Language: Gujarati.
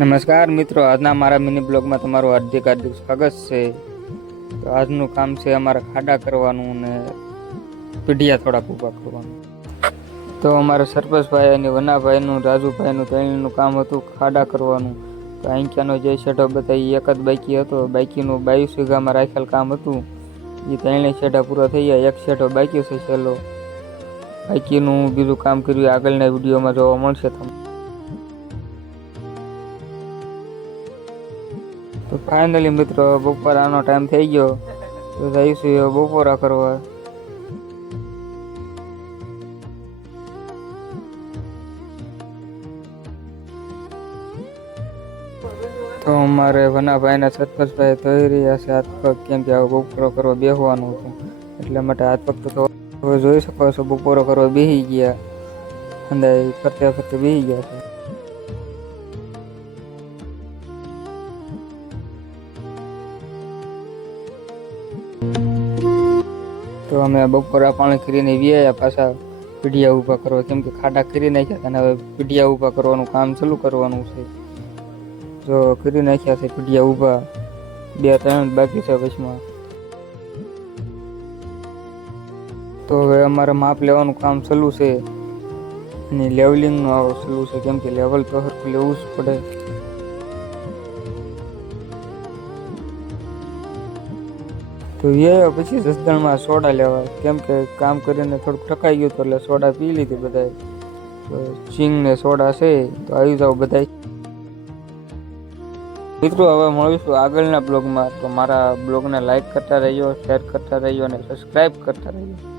નમસ્કાર મિત્રો, આજના મારા મિની બ્લોગમાં તમારું હાર્દિક સ્વાગત છે. તો આજનું કામ છે અમારે ખાડા કરવાનું ને પીઢિયા થોડાક ઊભા કરવાનું. તો અમારે સરપંચભાઈ અને વનાભાઈનું રાજુભાઈનું ત્રણેયનું કામ હતું ખાડા કરવાનું. તો અહીંયાનો જે શેઢો બતાવી એક જ બાકી હતો. બાકીનું 22 વીઘામાં રાખેલ કામ હતું. એ ત્રણેય શેઢા પૂરા થઈ ગયા. એક શેઢો બાકી છે છેલ્લો. બાકીનું બીજું કામ કર્યું આગળના વિડીયોમાં જોવા મળશે તમને. તો ફાઇનલી મિત્રો બપોરાનો ટાઈમ થઈ ગયો. તો જઈશું બપોરા કરવા. તો અમારે વનાભાઈના સરપંચભાઈ થઈ રહ્યા છે હાથ પગ, કેમ કે હવે બપોરો કરવા બેસવાનું હતું એટલા માટે હાથ પગ તો હવે જોઈ શકો છો બપોરો કરવા બેસી ગયા. અંદર ફરતે ફરતે બેસી ગયા છે. તો અમે બપોરા પાણી કરીને વ્યાયા પાછા પીઢિયા ઊભા કરવા, કેમ કે ખાડા કરી નાખ્યા અને હવે પીઢિયા ઊભા કરવાનું કામ ચાલુ કરવાનું છે. જો કરી નાખ્યા છે પીઢિયા ઊભા, 2-3 બાકી છે વચમાં. તો હવે અમારે માપ લેવાનું કામ ચાલુ છે અને લેવલિંગનું ચાલુ છે, કેમ કે લેવલ તો સરખું લેવું જ પડે. તો એ પછી જસદણમાં સોડા લેવા, કેમ કે કામ કરીને થોડુંક ઠકાઈ ગયું હતું એટલે સોડા પી લીધી બધાએ. તો ચીંગ ને સોડા છે તો આવી જાઓ બધા મિત્રો. હવે મળીશું આગળના બ્લોગમાં. તો મારા બ્લોગને લાઈક કરતા રહીજો, શેર કરતા રહીજો અને સબસ્ક્રાઈબ કરતા રહીજો.